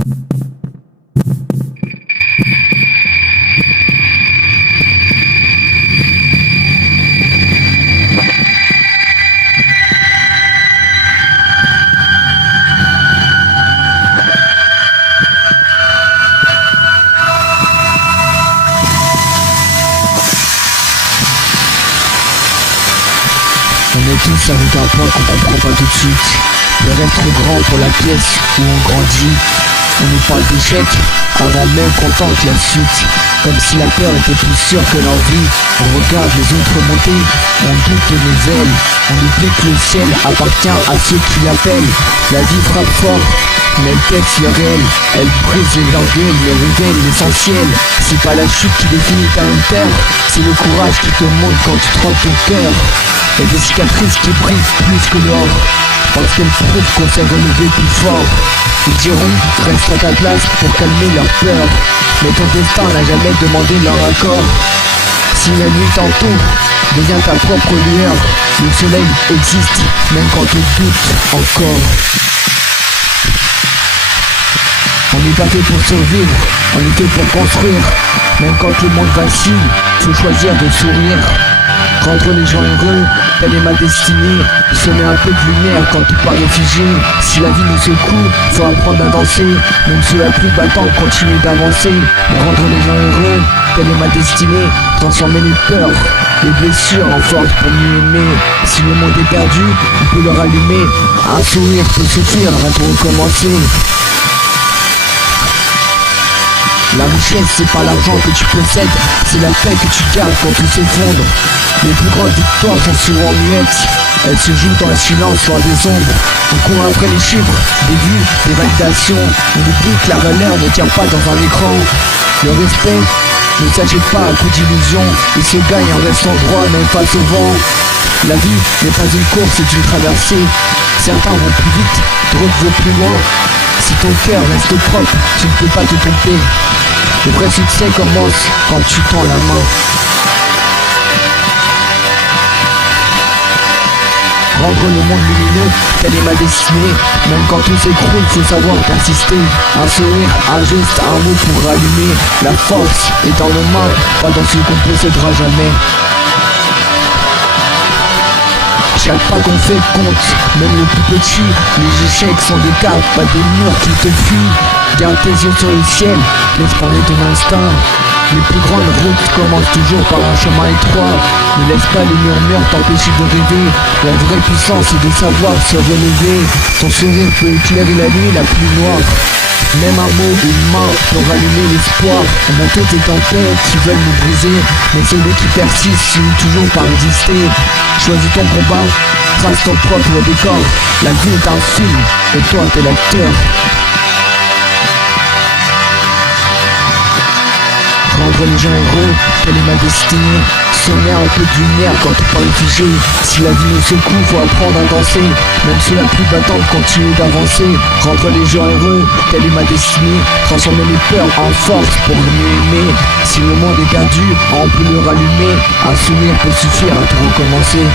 On est tous avec un point qu'on comprend pas tout de suite. Le rêve trop grand pour la pièce où on grandit. On nous parle d'échec avant même qu'on tente la suite. Comme si la peur était plus sûre que l'envie. On regarde les autres monter, on doute de nos ailes. On oublie que le ciel appartient à ceux qui l'appellent. La vie frappe fort, mais le texte est réel. Elle brise les orgueils mais révèle l'essentiel. C'est pas la chute qui définit ta terre, c'est le courage qui te montre quand tu trempes ton cœur. Et des cicatrices qui brillent plus que l'or, parce qu'elles prouvent qu'on s'est relevé plus fort. Ils diront, reste à ta place pour calmer leur peur. Mais ton destin n'a jamais demandé leur accord. Si la nuit t'entoure, deviens ta propre lueur. Le soleil existe, même quand on doute encore. On n'est pas fait pour survivre, on est fait pour construire. Même quand le monde vacille, faut choisir de sourire. Rendre les gens heureux, telle est ma destinée. Semer un peu de lumière quand tout paraît figé. Si la vie nous secoue, faut apprendre à danser. Même sous la pluie battante, continuer d'avancer. Rendre les gens heureux, telle est ma destinée. Transformer les peurs, les blessures en force pour mieux aimer. Si le monde est perdu, on peut le rallumer. Un sourire peut suffire à tout recommencer. La richesse, c'est pas l'argent que tu possèdes, c'est la paix que tu gardes quand tout s'effondre. Les plus grandes victoires sont souvent muettes, elles se jouent dans le silence, dans des ombres. On court après les chiffres, des vues, des validations. On oublie que la valeur ne tient pas dans un écran. Le respect ne s'achète pas à coup d'illusion, il se gagne en restant droit même face au vent. La vie n'est pas une course, c'est une traversée. Certains vont plus vite, d'autres vont plus loin. Si ton cœur reste propre, tu ne peux pas te tromper. Le vrai succès commence quand tu tends la main. Rendre le monde lumineux, telle est ma destinée. Même quand tout s'écroule, faut savoir persister. Un sourire, un geste, un mot pour rallumer. La force est dans nos mains, pas dans ce qu'on possédera jamais. Chaque pas qu'on fait compte, même le plus petit. Les échecs sont des caves, pas des murs qui te fuient. Garde tes yeux sur le ciel, laisse parler ton instinct. Les plus grandes routes commencent toujours par un chemin étroit. Ne laisse pas les murmures t'empêcher de rêver. La vraie puissance est de savoir se relever. Ton sourire peut éclairer la nuit la plus noire. Même un mot, une main peut rallumer l'espoir. On a toutes les tempêtes qui veulent nous briser, mais celui qui persiste finit toujours par résister. Choisis ton combat, trace ton propre décor. La vie est un film, et toi t'es l'acteur. Rendre les gens heureux, telle est ma destinée. Semer un peu de lumière quand tout paraît figé. Si la vie nous secoue, faut apprendre à danser. Même sous la pluie battante, continuer d'avancer. Rendre les gens heureux, telle est ma destinée. Transformer les peurs en force pour mieux aimer. Si le monde est perdu, on peut le rallumer. Un sourire peut suffire à tout recommencer.